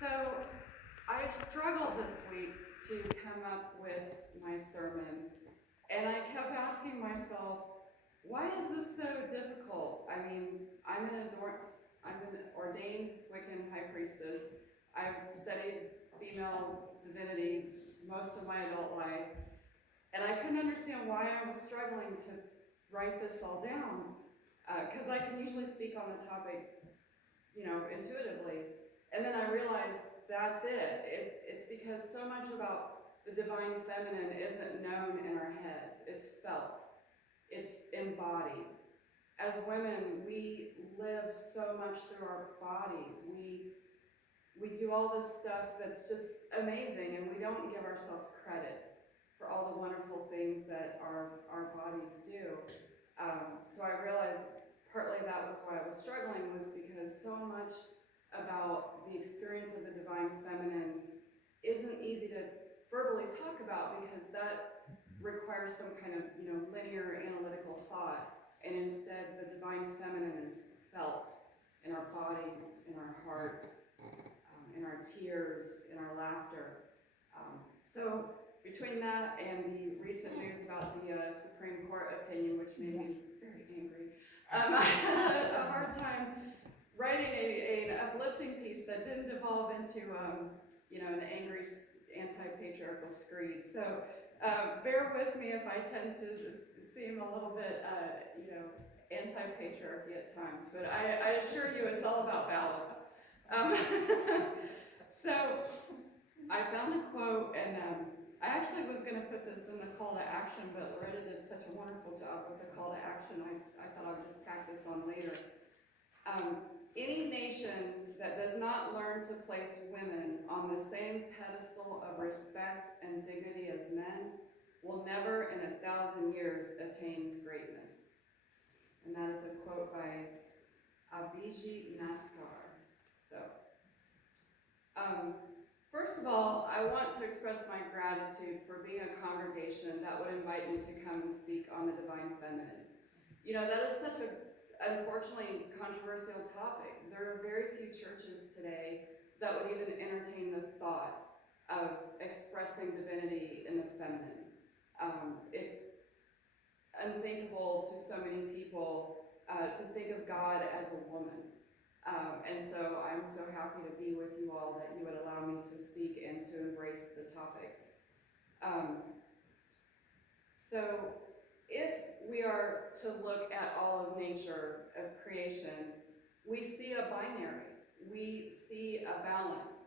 So I struggled this week to come up with my sermon, and I kept asking myself, why is this so difficult? I mean, I'm an ordained Wiccan high priestess. I've studied female divinity most of my adult life, and I couldn't understand why I was struggling to write this all down, because I can usually speak on the topic, intuitively. And then I realized that's it. It's because so much about the divine feminine isn't known in our heads. It's felt. It's embodied. As women, we live so much through our bodies. We do all this stuff that's just amazing, and we don't give ourselves credit for all the wonderful things that our bodies do. So I realized partly that was why I was struggling, was because so much about the experience of the divine feminine isn't easy to verbally talk about, because that requires some kind of linear analytical thought, and instead the divine feminine is felt in our bodies, in our hearts, in our tears, in our laughter. So between that and the recent news about the Supreme Court opinion, which made me very angry, I had a hard time writing an uplifting piece that didn't devolve into an angry anti-patriarchal screed. So bear with me if I tend to seem a little bit anti-patriarchy at times, but I assure you it's all about balance. So I found a quote, and I actually was going to put this in the call to action, but Loretta did such a wonderful job with the call to action, I thought I would just tack this on later. Any nation that does not learn to place women on the same pedestal of respect and dignity as men will never in 1,000 years attain greatness. And that is a quote by Abhijit Naskar. So, first of all, I want to express my gratitude for being a congregation that would invite me to come and speak on the divine feminine. That is such a unfortunately controversial topic. There are very few churches today that would even entertain the thought of expressing divinity in the feminine. It's unthinkable to so many people to think of God as a woman. And so I'm so happy to be with you all, that you would allow me to speak and to embrace the topic. So if we are to look at all of nature, of creation, we see a binary. We see a balance.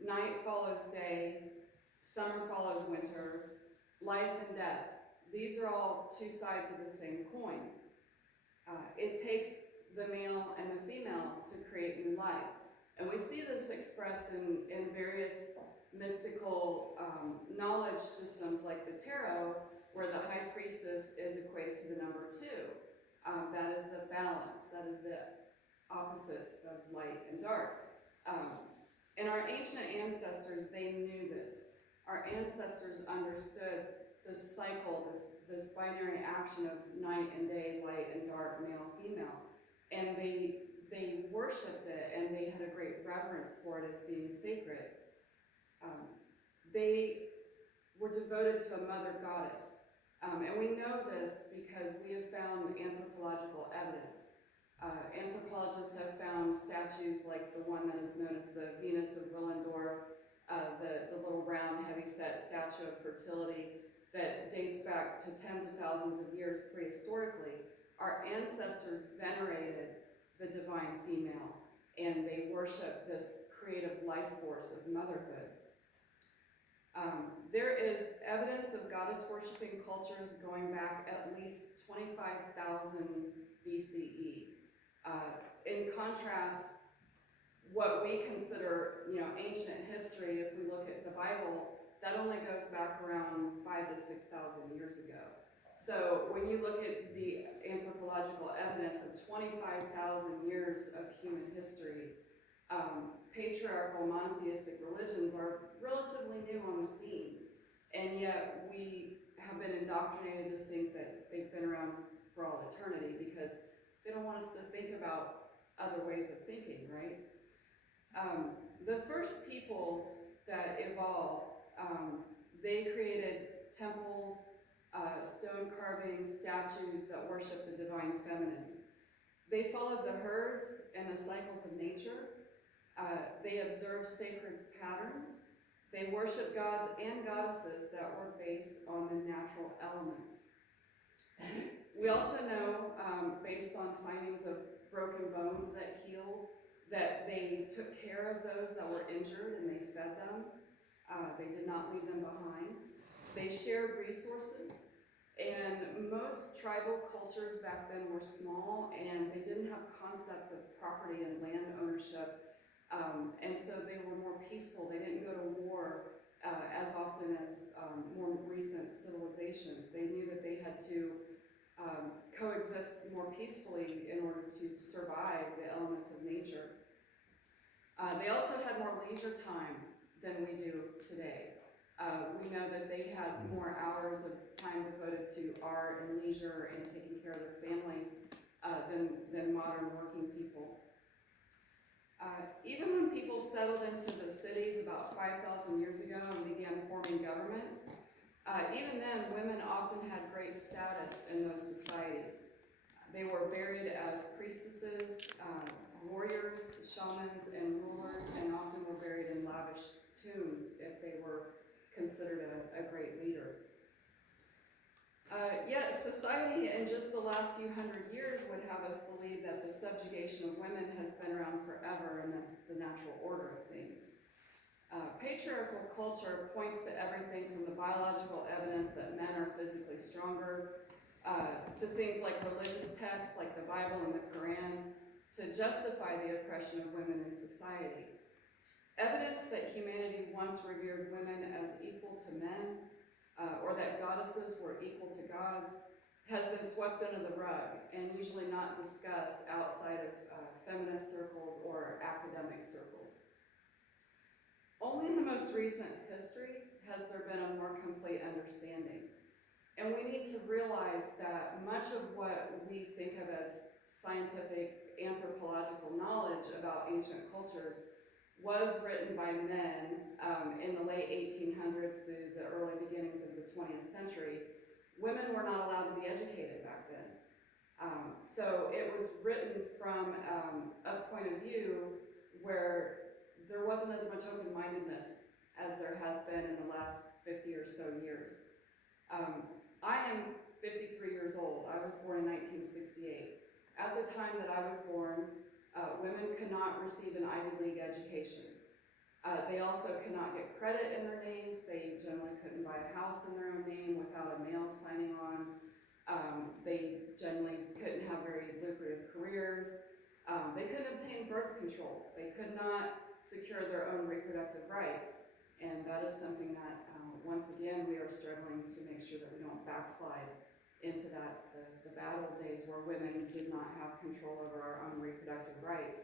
Night follows day, summer follows winter, life and death. These are all two sides of the same coin. It takes the male and the female to create new life. And we see this expressed in various mystical knowledge systems like the tarot, where the high priestess is equated to the number 2. That is the balance, that is the opposites of light and dark. And our ancient ancestors, they knew this. Our ancestors understood this cycle, this binary action of night and day, light and dark, male, female. And they worshipped it, and they had a great reverence for it as being sacred. They were devoted to a mother goddess. And we know this because we have found anthropological evidence. Anthropologists have found statues like the one that is known as the Venus of Willendorf, the little round heavyset statue of fertility that dates back to tens of thousands of years prehistorically. Our ancestors venerated the divine female, and they worshiped this creative life force of motherhood. There is evidence of goddess-worshipping cultures going back at least 25,000 BCE. In contrast, what we consider, ancient history, if we look at the Bible, that only goes back around 5,000 to 6,000 years ago. So when you look at the anthropological evidence of 25,000 years of human history, patriarchal monotheistic religions are relatively new on the scene, and yet we have been indoctrinated to think that they've been around for all eternity, because they don't want us to think about other ways of thinking, right? The first peoples that evolved, they created temples, stone carvings, statues that worship the divine feminine. They followed the herds and the cycles of nature. They observed sacred patterns. They worshiped gods and goddesses that were based on the natural elements. We also know, based on findings of broken bones that healed, that they took care of those that were injured and they fed them. They did not leave them behind. They shared resources, and most tribal cultures back then were small and they didn't have concepts of property and land ownership, and so they were more peaceful. They didn't go to war as often as more recent civilizations. They knew that they had to coexist more peacefully in order to survive the elements of nature. They also had more leisure time than we do today. We know that they had more hours of time devoted to art and leisure and taking care of their families than modern working people. Even when people settled into the cities about 5,000 years ago and began forming governments, even then women often had great status in those societies. They were buried as priestesses, warriors, shamans, and rulers, and often were buried in lavish tombs if they were considered a great leader. Yet society in just the last few hundred years would have us believe that the subjugation of women has been around forever, and that's the natural order of things. Patriarchal culture points to everything from the biological evidence that men are physically stronger, to things like religious texts like the Bible and the Quran, to justify the oppression of women in society. Evidence that humanity once revered women as equal to men, or that goddesses were equal to gods, has been swept under the rug and usually not discussed outside of feminist circles or academic circles. Only in the most recent history has there been a more complete understanding. And we need to realize that much of what we think of as scientific anthropological knowledge about ancient cultures was written by men in the late 1800s through the early beginnings of the 20th century. Women were not allowed to be educated back then. So it was written from a point of view where there wasn't as much open-mindedness as there has been in the last 50 or so years. I am 53 years old. I was born in 1968. At the time that I was born, women could not receive an Ivy League education. They also could not get credit in their names. They generally couldn't buy a house in their own name without a male signing on. They generally couldn't have very lucrative careers. They couldn't obtain birth control. They could not secure their own reproductive rights. And that is something that, once again, we are struggling to make sure that we don't backslide into that, the bad old days where women did not have control over our own reproductive rights.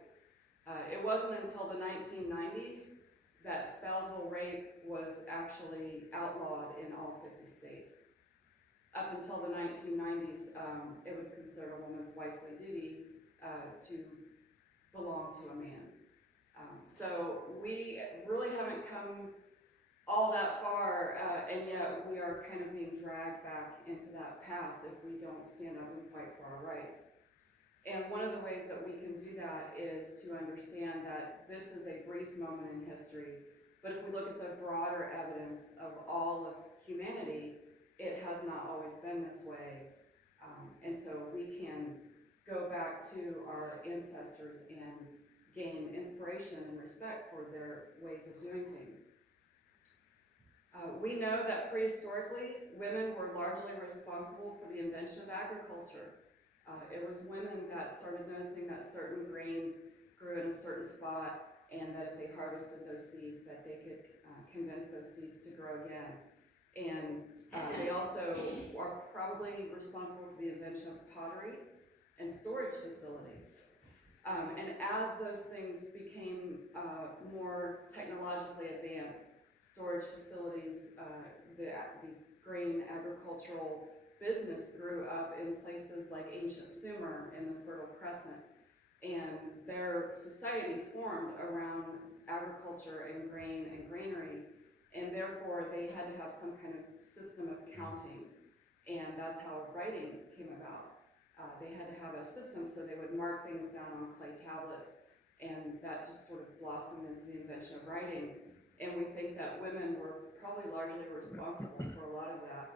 It wasn't until the 1990s that spousal rape was actually outlawed in all 50 states. Up until the 1990s, it was considered a woman's wifely duty to belong to a man. So we really haven't come all that far, and yet we are kind of being dragged back into that past if we don't stand up and fight for our rights. And one of the ways that we can do that is to understand that this is a brief moment in history, but if we look at the broader evidence of all of humanity, it has not always been this way. And so we can go back to our ancestors and gain inspiration and respect for their ways of doing things. We know that prehistorically, women were largely responsible for the invention of agriculture. It was women that started noticing that certain grains grew in a certain spot, and that if they harvested those seeds, that they could convince those seeds to grow again. And they also are probably responsible for the invention of pottery and storage facilities. And as those things became more technologically advanced, storage facilities, the grain agricultural business grew up in places like ancient Sumer in the Fertile Crescent. and their society formed around agriculture and grain and granaries, and therefore they had to have some kind of system of counting, and that's how writing came about. They had to have a system, so they would mark things down on clay tablets, and that just sort of blossomed into the invention of writing. And we think that women were probably largely responsible for a lot of that.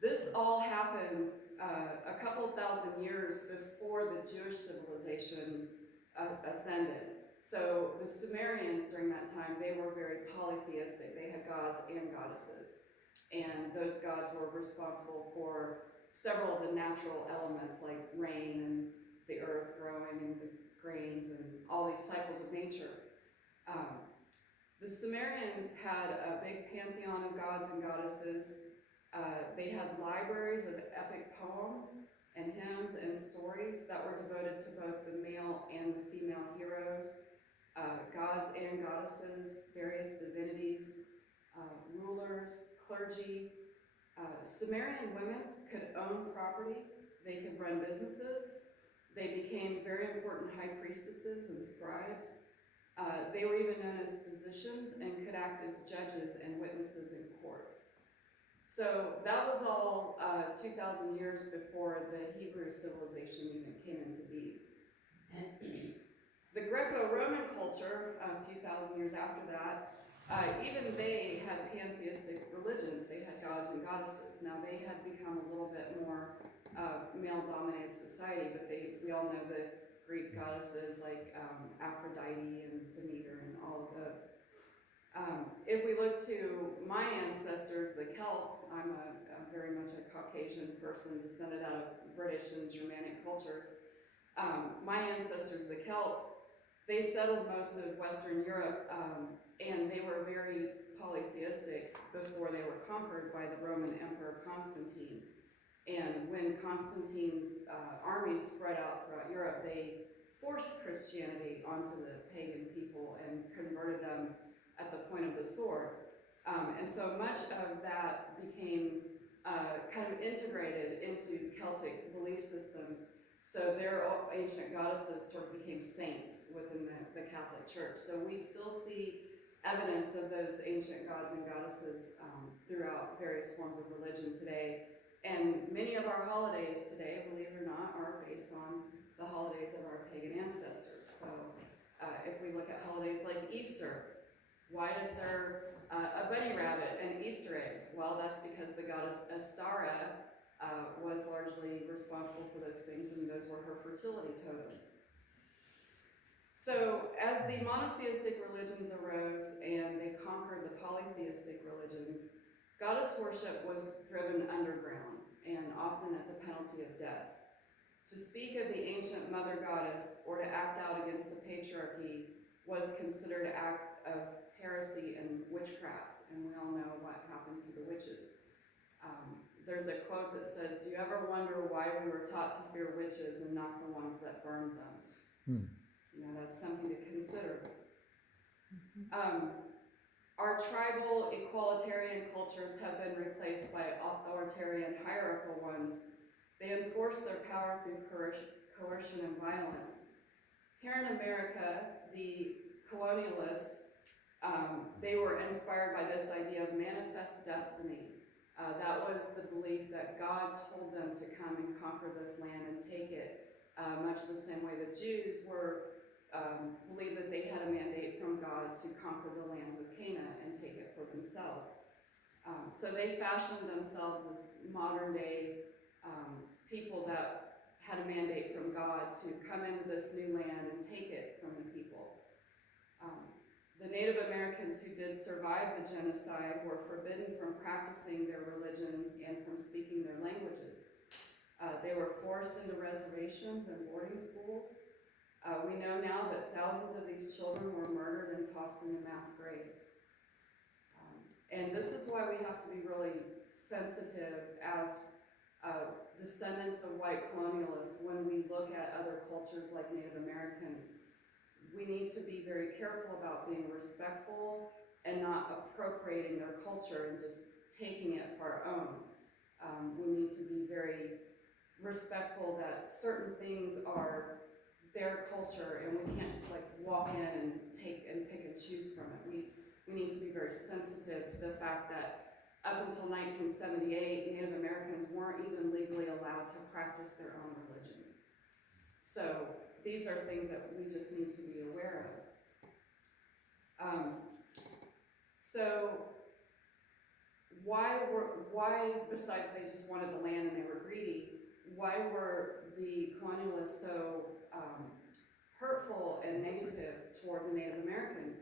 This all happened a couple thousand years before the Jewish civilization ascended. So the Sumerians during that time, they were very polytheistic. They had gods and goddesses. And those gods were responsible for several of the natural elements like rain and the earth growing and the grains and all these cycles of nature. The Sumerians had a big pantheon of gods and goddesses. They had libraries of epic poems and hymns and stories that were devoted to both the male and the female heroes, gods and goddesses, various divinities, rulers, clergy. Sumerian women could own property, they could run businesses, they became very important high priestesses and scribes. They were even known as physicians and could act as judges and witnesses in courts. So that was all 2,000 years before the Hebrew civilization even came into being. The Greco-Roman culture, a few thousand years after that, even they had pantheistic religions. They had gods and goddesses. Now they had become a little bit more male-dominated society, but we all know the Greek goddesses like Aphrodite and Demeter and all of those. If we look to my ancestors, the Celts, I'm very much a Caucasian person descended out of British and Germanic cultures. My ancestors, the Celts, they settled most of Western Europe, and they were very polytheistic before they were conquered by the Roman Emperor Constantine. And when Constantine's armies spread out throughout Europe, they forced Christianity onto the pagan people and converted them at the point of the sword. And so much of that became kind of integrated into Celtic belief systems. So their ancient goddesses sort of became saints within the Catholic Church. So we still see evidence of those ancient gods and goddesses throughout various forms of religion today. And many of our holidays today, believe it or not, are based on the holidays of our pagan ancestors. So if we look at holidays like Easter, why is there a bunny rabbit and Easter eggs? Well, that's because the goddess Astara was largely responsible for those things, and those were her fertility totems. So as the monotheistic religions arose and they conquered the polytheistic religions, goddess worship was driven underground and often at the penalty of death. To speak of the ancient mother goddess or to act out against the patriarchy was considered an act of heresy and witchcraft, and we all know what happened to the witches. There's a quote that says, "Do you ever wonder why we were taught to fear witches and not the ones that burned them?" You know, that's something to consider. Our tribal equalitarian cultures have been replaced by authoritarian hierarchical ones. They enforce their power through coercion and violence. Here in America, the colonialists, they were inspired by this idea of manifest destiny. That was the belief that God told them to come and conquer this land and take it, much the same way the Jews believed that they had a mandate from God to conquer the lands of Canaan and take it for themselves. So they fashioned themselves as modern day people that had a mandate from God to come into this new land and take it from the people. The Native Americans who did survive the genocide were forbidden from practicing their religion and from speaking their languages. They were forced into reservations and boarding schools. We know now that thousands of these children were murdered and tossed into mass graves. And this is why we have to be really sensitive as descendants of white colonialists when we look at other cultures like Native Americans. We need to be very careful about being respectful and not appropriating their culture and just taking it for our own. We need to be very respectful that certain things are their culture and we can't just like walk in and take and pick and choose from it. We need to be very sensitive to the fact that up until 1978, Native Americans weren't even legally allowed to practice their own religion. So these are things that we just need to be aware of. So why, besides they just wanted the land and they were greedy, why were the colonialists so hurtful and negative toward the Native Americans?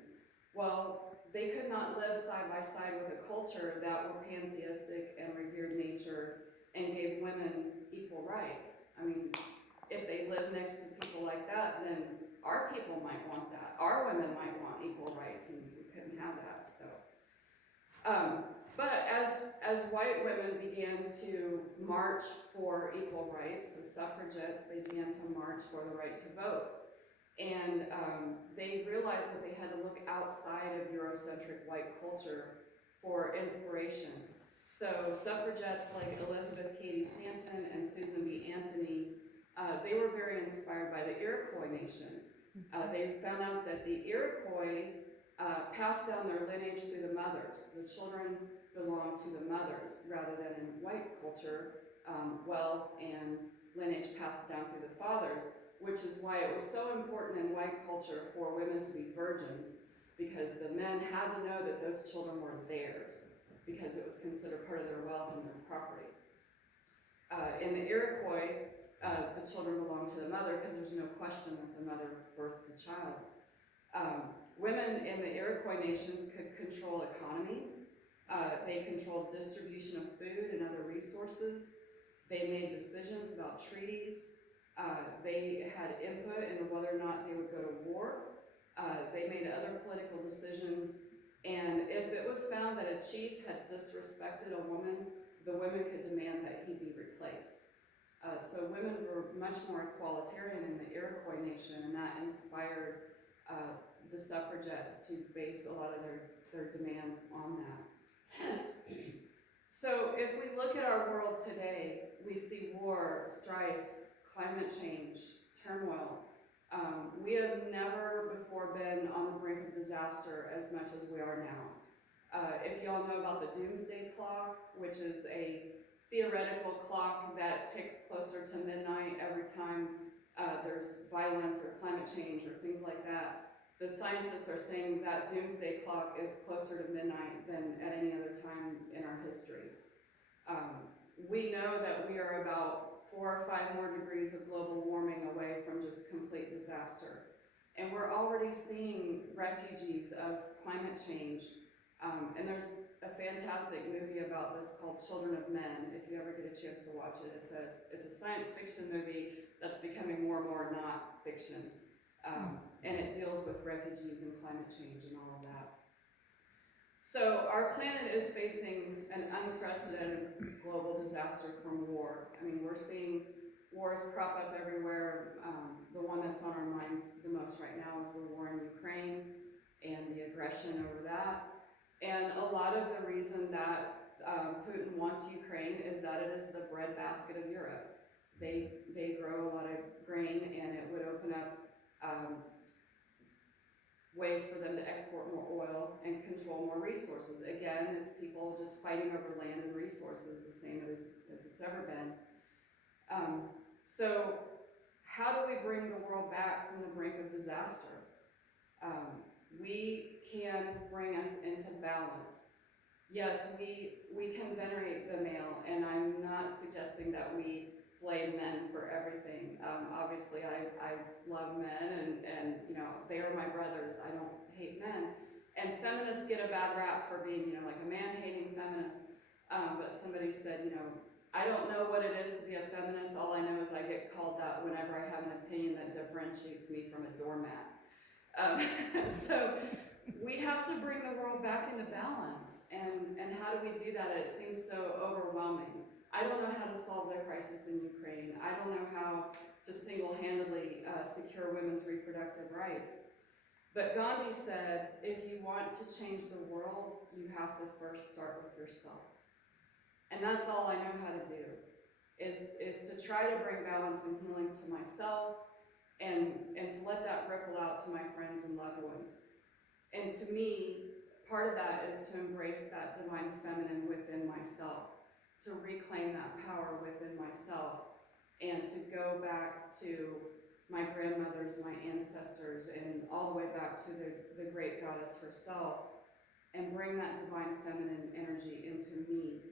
Well, they could not live side by side with a culture that were pantheistic and revered nature and gave women equal rights. I mean, if they lived next to people like that, then our people might want that. Our women might want equal rights, and we couldn't have that. So, but as white women began to march for equal rights, the suffragettes, they began to march for the right to vote. And they realized that they had to look outside of Eurocentric white culture for inspiration. So suffragettes like Elizabeth Cady Stanton and Susan B. Anthony, they were very inspired by the Iroquois nation. They found out that the Iroquois passed down their lineage through the mothers. The children belonged to the mothers rather than in white culture, wealth and lineage passed down through the fathers, which is why it was so important in white culture for women to be virgins, because the men had to know that those children were theirs, because it was considered part of their wealth and their property. In the Iroquois, the children belonged to the mother because there's no question that the mother birthed the child. Women in the Iroquois nations could control economies. They controlled distribution of food and other resources. They made decisions about treaties. They had input into whether or not they would go to war. They made other political decisions. And if it was found that a chief had disrespected a woman, the women could demand that he be replaced. So women were much more equalitarian in the Iroquois nation, and that inspired the suffragettes to base a lot of their demands on that. So if we look at our world today, we see war, strife, climate change, turmoil. We have never before been on the brink of disaster as much as we are now. If y'all know about the doomsday clock, which is a theoretical clock that ticks closer to midnight every time there's violence or climate change or things like that, the scientists are saying that doomsday clock is closer to midnight than at any other time in our history. We know that we are about 4 or 5 more degrees of global warming away from just complete disaster. And we're already seeing refugees of climate change. And there's a fantastic movie about this called Children of Men, if you ever get a chance to watch it. It's a science fiction movie that's becoming more and more not fiction. And it deals with refugees and climate change and all of that. So our planet is facing an unprecedented global disaster from war. I mean, we're seeing wars crop up everywhere. The one that's on our minds the most right now is the war in Ukraine and the aggression over that. And a lot of the reason that Putin wants Ukraine is that it is the breadbasket of Europe. They grow a lot of grain, and it would open up ways for them to export more oil and control more resources. Again, it's people just fighting over land and resources, the same as it's ever been. So how do we bring the world back from the brink of disaster? We can bring us into balance. Yes, we can venerate the male, and I'm not suggesting that we blame men for everything. Obviously, I love men, and you know, they are my brothers. I don't hate men. And feminists get a bad rap for being, you know, like a man-hating feminist. But somebody said, you know, I don't know what it is to be a feminist. All I know is I get called that whenever I have an opinion that differentiates me from a doormat. So we have to bring the world back into balance. And how do we do that? It seems so overwhelming. I don't know how to solve the crisis in Ukraine. I don't know how to single-handedly secure women's reproductive rights. But Gandhi said, if you want to change the world, you have to first start with yourself. And that's all I know how to do. is to try to bring balance and healing to myself and to let that ripple out to my friends and loved ones. And to me, part of that is to embrace that divine feminine within myself, to reclaim that power within myself, and to go back to my grandmothers, my ancestors, and all the way back to the great goddess herself, and bring that divine feminine energy into me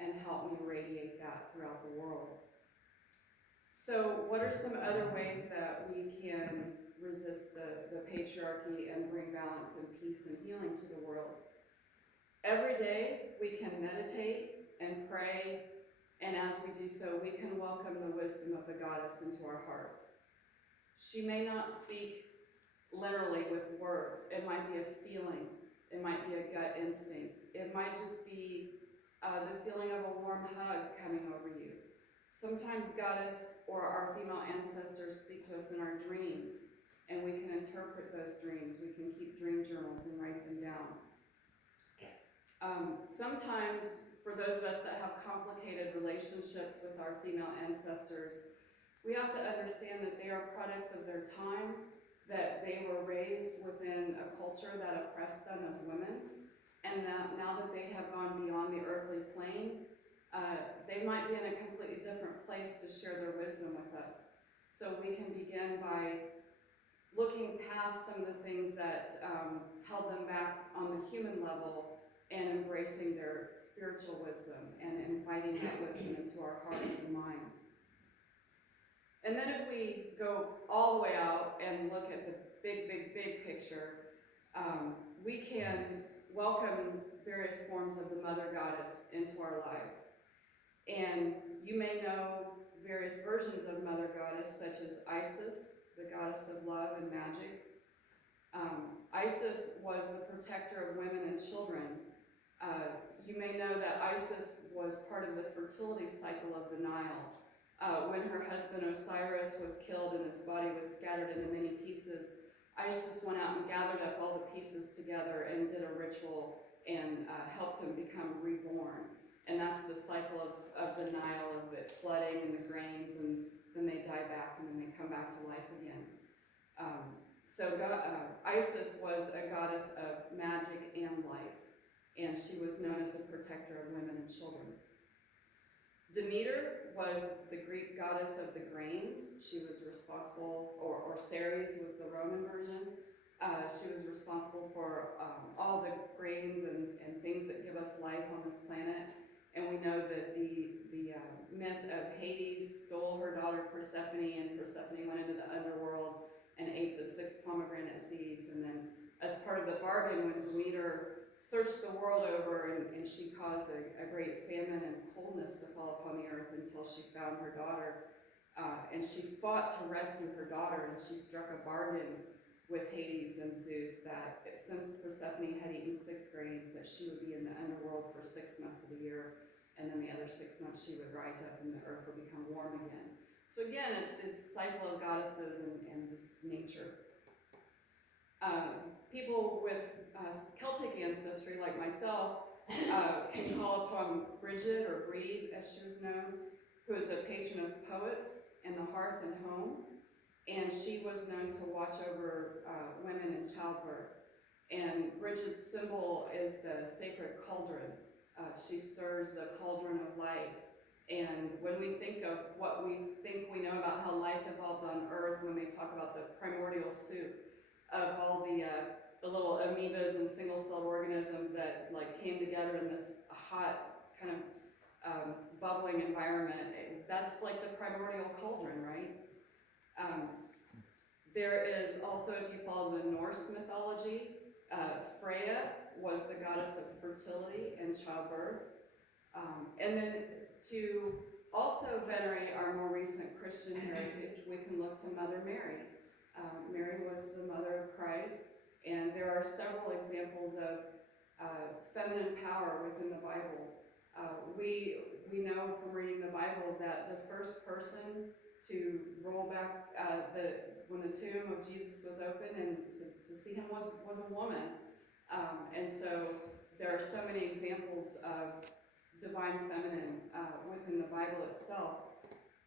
and help me radiate that throughout the world. So what are some other ways that we can resist the patriarchy and bring balance and peace and healing to the world? Every day we can meditate and pray, and as we do so, we can welcome the wisdom of the goddess into our hearts. She may not speak literally with words. It might be a feeling. It might be a gut instinct. It might just be the feeling of a warm hug coming over you. Sometimes goddess or our female ancestors speak to us in our dreams, and we can interpret those dreams. We can keep dream journals and write them down. Sometimes, for those of us that have complicated relationships with our female ancestors, we have to understand that they are products of their time, that they were raised within a culture that oppressed them as women, and that now that they have gone beyond the earthly plane, they might be in a completely different place to share their wisdom with us. So we can begin by looking past some of the things that held them back on the human level and embracing their spiritual wisdom and inviting that wisdom into our hearts and minds. And then if we go all the way out and look at the big, big, big picture, we can welcome various forms of the Mother Goddess into our lives. And you may know various versions of Mother Goddess, such as Isis, the goddess of love and magic. Isis was the protector of women and children. You may know that Isis was part of the fertility cycle of the Nile. When her husband Osiris was killed and his body was scattered into many pieces, Isis went out and gathered up all the pieces together and did a ritual and helped him become reborn. And that's the cycle of the Nile, of it flooding and the grains, and then they die back and then they come back to life again. Isis was a goddess of magic and life, and she was known as a protector of women and children. Demeter was the Greek goddess of the grains. She was responsible, or Ceres was the Roman version. She was responsible for all the grains and things that give us life on this planet. And we know that the myth of Hades stole her daughter Persephone, and Persephone went into the underworld and ate the 6 pomegranate seeds. And then as part of the bargain, when Demeter searched the world over and she caused a great famine and coldness to fall upon the earth until she found her daughter. And she fought to rescue her daughter, and she struck a bargain with Hades and Zeus that since Persephone had eaten 6 grains, that she would be in the underworld for 6 months of the year, and then the other 6 months she would rise up and the earth would become warm again. So again, it's this cycle of goddesses and this nature. People with Celtic ancestry, like myself, can call upon Bridget, or Breed, as she was known, who is a patron of poets and the hearth and home. And she was known to watch over women in childbirth. And Bridget's symbol is the sacred cauldron. She stirs the cauldron of life. And when we think of what we think we know about how life evolved on Earth, when they talk about the primordial soup of all the little amoebas and single-celled organisms that came together in this hot kind of bubbling environment, that's like the primordial cauldron, right? There is also, if you follow the Norse mythology, Freya was the goddess of fertility and childbirth. And then to also venerate our more recent Christian heritage, we can look to Mother Mary. Mary was the mother of Christ, and there are several examples of feminine power within the Bible. We know from reading the Bible that the first person to roll back when the tomb of Jesus was open and to see him was a woman. And so there are so many examples of divine feminine within the Bible itself.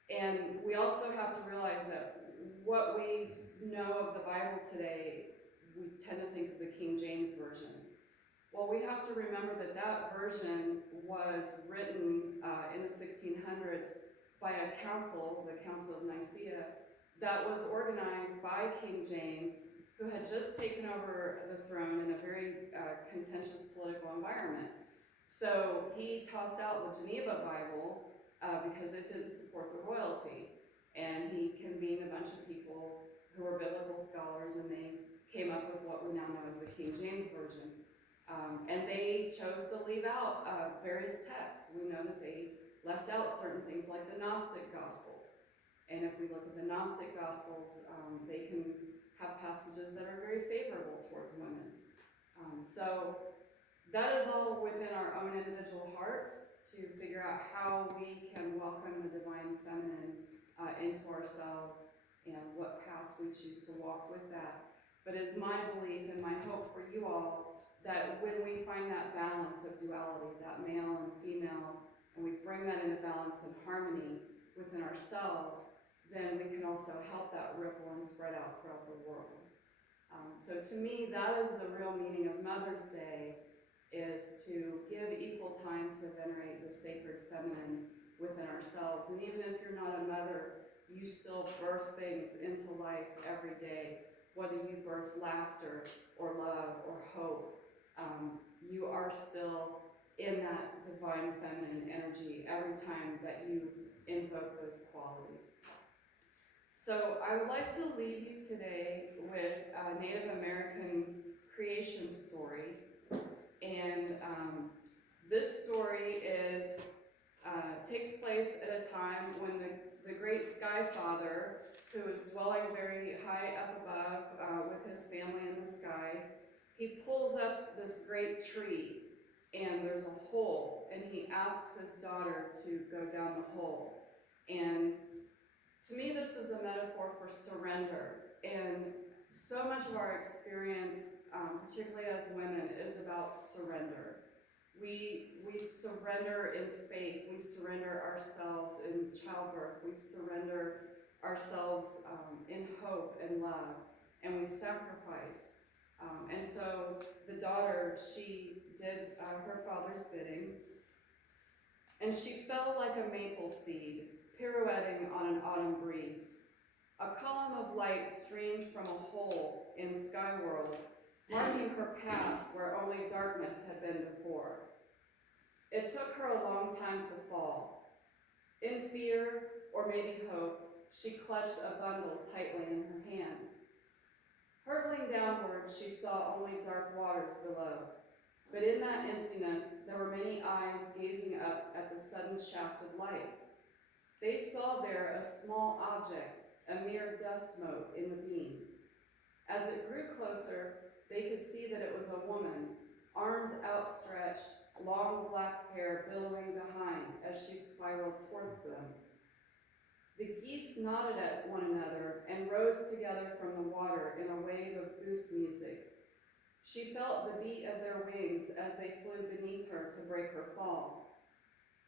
And we also have to realize that what we know of the Bible today, we tend to think of the King James Version. Well, we have to remember that that version was written in the 1600s by a council, the Council of Nicaea, that was organized by King James, who had just taken over the throne in a very contentious political environment. So he tossed out the Geneva Bible because it didn't support the royalty. And he convened a bunch of people who were biblical scholars, and they came up with what we now know as the King James Version. And they chose to leave out various texts. We know that they left out certain things like the Gnostic Gospels. And if we look at the Gnostic Gospels, they can have passages that are very favorable towards women. So that is all within our own individual hearts to figure out how we can welcome the divine feminine into ourselves and what paths we choose to walk with that. But it is my belief and my hope for you all that when we find that balance of duality, that male and female, and we bring that into balance and harmony within ourselves, then we can also help that ripple and spread out throughout the world. So to me, that is the real meaning of Mother's Day, is to give equal time to venerate the sacred feminine within ourselves. And even if you're not a mother, you still birth things into life every day, whether you birth laughter or love or hope. You are still in that divine feminine energy every time that you invoke those qualities. So I would like to leave you today with a Native American creation story. And this story takes place at a time when the great Sky Father, who is dwelling very high up above with his family in the sky, he pulls up this great tree, and there's a hole, and he asks his daughter to go down the hole. And to me, this is a metaphor for surrender. And so much of our experience, particularly as women, is about surrender. We surrender in faith. We surrender ourselves in childbirth. We surrender ourselves in hope and love. And we sacrifice. And so the daughter, she did her father's bidding. And she fell like a maple seed, pirouetting on an autumn breeze. A column of light streamed from a hole in sky world, marking her path where only darkness had been before. It took her a long time to fall. In fear, or maybe hope, she clutched a bundle tightly in her hand. Hurtling downward, she saw only dark waters below. But in that emptiness, there were many eyes gazing up at the sudden shaft of light. They saw there a small object, a mere dust mote in the beam. As it grew closer, they could see that it was a woman, arms outstretched, long black hair billowing behind as she spiraled towards them. The geese nodded at one another and rose together from the water in a wave of goose music. She felt the beat of their wings as they flew beneath her to break her fall.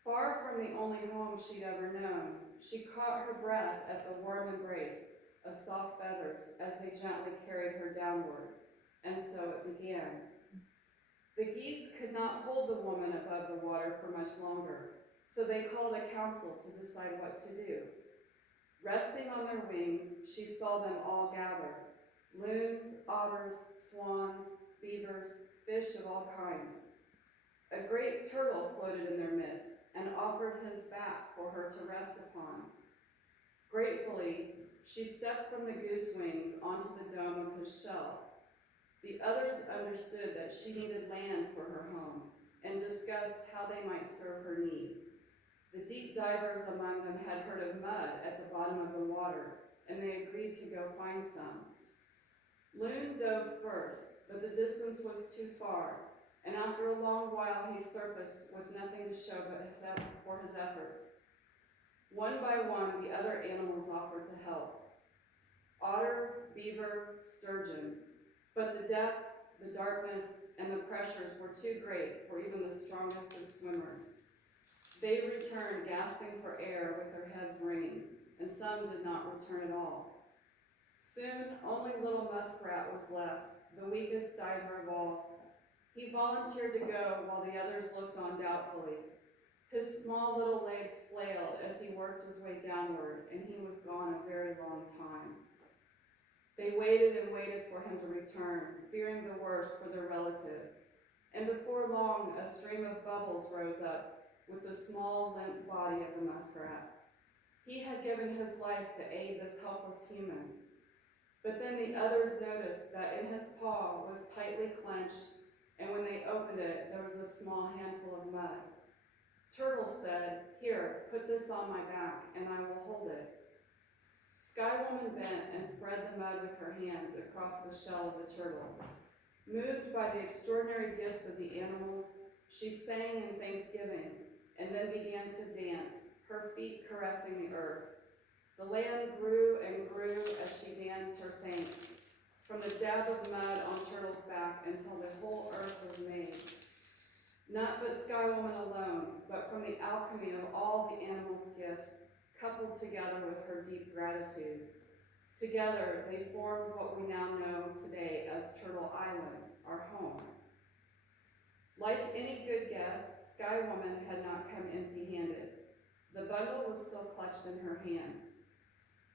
Far from the only home she'd ever known, she caught her breath at the warm embrace of soft feathers as they gently carried her downward, and so it began. The geese could not hold the woman above the water for much longer, so they called a council to decide what to do. Resting on their wings, she saw them all gather: loons, otters, swans, beavers, fish of all kinds. A great turtle floated in their midst and offered his back for her to rest upon. Gratefully, she stepped from the goose wings onto the dome of his shell. The others understood that she needed land for her home and discussed how they might serve her need. The deep divers among them had heard of mud at the bottom of the water, and they agreed to go find some. Loon dove first, but the distance was too far, and after a long while he surfaced with nothing to show but for his efforts. One by one, the other animals offered to help: otter, beaver, sturgeon. But the depth, the darkness, and the pressures were too great for even the strongest of swimmers. They returned, gasping for air with their heads ringing, and some did not return at all. Soon, only little Muskrat was left, the weakest diver of all. He volunteered to go while the others looked on doubtfully. His small little legs flailed as he worked his way downward, and he was gone a very long time. They waited and waited for him to return, fearing the worst for their relative. And before long, a stream of bubbles rose up with the small, limp body of the muskrat. He had given his life to aid this helpless human. But then the others noticed that in his paw was tightly clenched, and when they opened it, there was a small handful of mud. Turtle said, "Here, put this on my back, and I will hold it." Sky Woman bent and spread the mud with her hands across the shell of the turtle. Moved by the extraordinary gifts of the animals, she sang in thanksgiving and then began to dance, her feet caressing the earth. The land grew and grew as she danced her thanks, from the dab of mud on Turtle's back until the whole earth was made. Not but Sky Woman alone, but from the alchemy of all the animals' gifts, coupled together with her deep gratitude. Together, they formed what we now know today as Turtle Island, our home. Like any good guest, Sky Woman had not come empty-handed. The bundle was still clutched in her hand.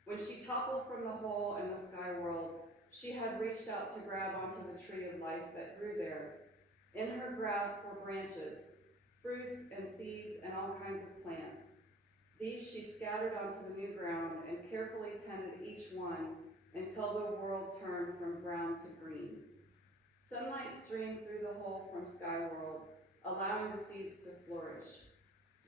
When she toppled from the hole in the sky world, she had reached out to grab onto the tree of life that grew there. In her grasp were branches, fruits and seeds and all kinds of plants. These she scattered onto the new ground and carefully tended each one until the world turned from brown to green. Sunlight streamed through the hole from Sky World, allowing the seeds to flourish.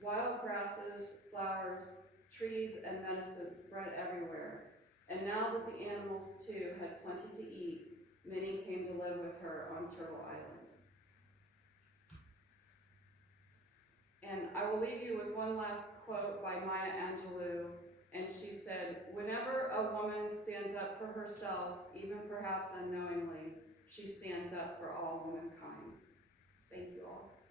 Wild grasses, flowers, trees, and medicines spread everywhere, and now that the animals too had plenty to eat, many came to live with her on Turtle Island. And I will leave you with one last quote by Maya Angelou, and she said, "Whenever a woman stands up for herself, even perhaps unknowingly, she stands up for all womankind." Thank you all.